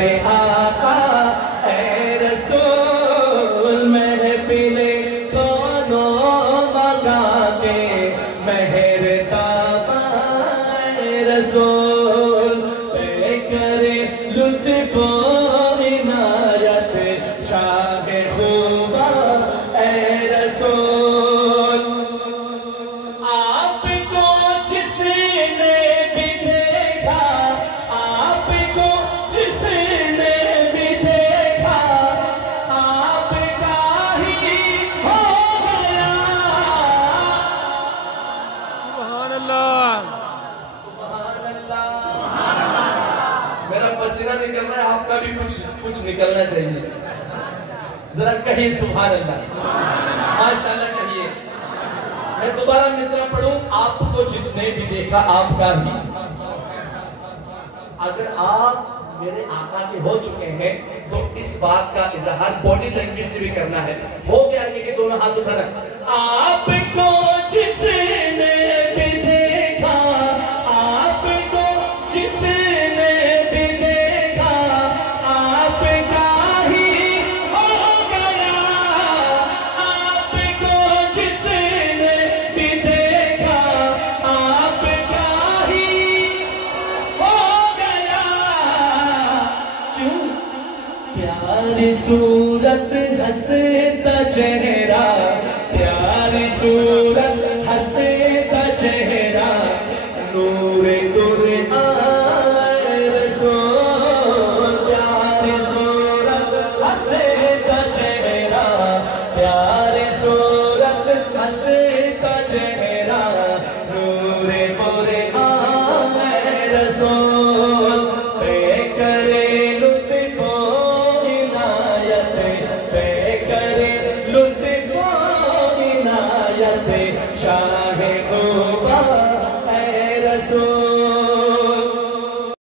پیارے آقا اے رسول محفل دونوں مگا کے مہر تابا اے رسول پہ کرے لطف و عنایت شاہ خوبا اے رسول آپ کو جس نے بھی دیکھا آپ کو جس نے بھی دیکھا آپ کا ہی ہو گیا سبحان اللہ سبحان اللہ میرا پسینہ نکل رہا ہے آپ کا بھی کچھ نکلنا چاہیے ذرا کہیے سبحان اللہ ماشاءاللہ کہیے میں دوبارہ مصرع پڑھوں آپ کو جس نے بھی دیکھا آپ کا ہی اگر آپ میرے آقا کے ہو چکے ہیں تو اس بات کا اظہار باڈی لینگویج سے بھی کرنا ہے ہو گیا کہ دونوں ہاتھ اٹھانا آپ کو جس نے بھی دیکھا آپ کو جس نے بھی دیکھا آپ کا ہی ہو گیا آپ کو جس نے بھی دیکھا آپ کا ہی ہو گیا کیوں پیاری صورت ہنستا چہرہ پیاری صورت